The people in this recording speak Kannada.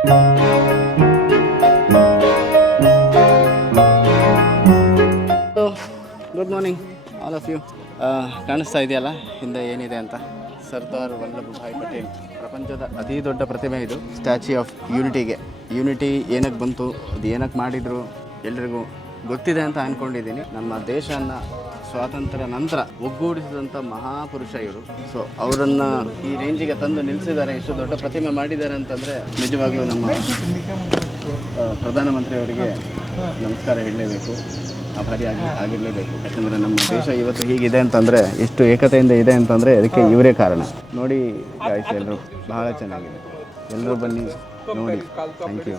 Good morning all of you. ಕಾಣಿಸ್ತಾ ಇದೆಯಲ್ಲ ಹಿಂದೆ ಏನಿದೆ ಅಂತ? ಸರ್ದಾರ್ ವಲ್ಲಭಭಾಯ್ ಪಟೇಲ್, ಪ್ರಪಂಚದ ಅತಿ ದೊಡ್ಡ ಪ್ರತಿಮೆ ಇದು. Statue of ಯೂನಿಟಿಗೆ. ಯೂನಿಟಿ ಏನಕ್ಕೆ ಬಂತು, ಅದು ಏನಕ್ಕೆ ಮಾಡಿದರು ಎಲ್ರಿಗೂ ಗೊತ್ತಿದೆ ಅಂತ ಅಂದ್ಕೊಂಡಿದ್ದೀನಿ. ನಮ್ಮ ದೇಶನ ಸ್ವಾತಂತ್ರ್ಯ ನಂತರ ಒಗ್ಗೂಡಿಸಿದಂಥ ಮಹಾಪುರುಷ ಇವರು. ಸೊ ಅವರನ್ನು ಈ ರೇಂಜಿಗೆ ತಂದು ನಿಲ್ಲಿಸಿದ್ದಾರೆ, ಇಷ್ಟು ದೊಡ್ಡ ಪ್ರತಿಮೆ ಮಾಡಿದ್ದಾರೆ ಅಂತಂದರೆ ನಿಜವಾಗ್ಲೂ ನಮ್ಮ ಪ್ರಧಾನಮಂತ್ರಿಯವರಿಗೆ ನಮಸ್ಕಾರ ಹೇಳಲೇಬೇಕು, ಆಗಿರಲೇಬೇಕು. ಯಾಕಂದರೆ ನಮ್ಮ ದೇಶ ಇವತ್ತು ಹೀಗಿದೆ ಅಂತಂದರೆ, ಎಷ್ಟು ಏಕತೆಯಿಂದ ಇದೆ ಅಂತಂದರೆ ಅದಕ್ಕೆ ಇವರೇ ಕಾರಣ. ನೋಡಿ ಗಾಯ್ಸ್, ಎಲ್ಲರೂ ಬಹಳ ಚೆನ್ನಾಗಿದೆ. ಎಲ್ಲರೂ ಬನ್ನಿ ನೋಡಿ. Thank you.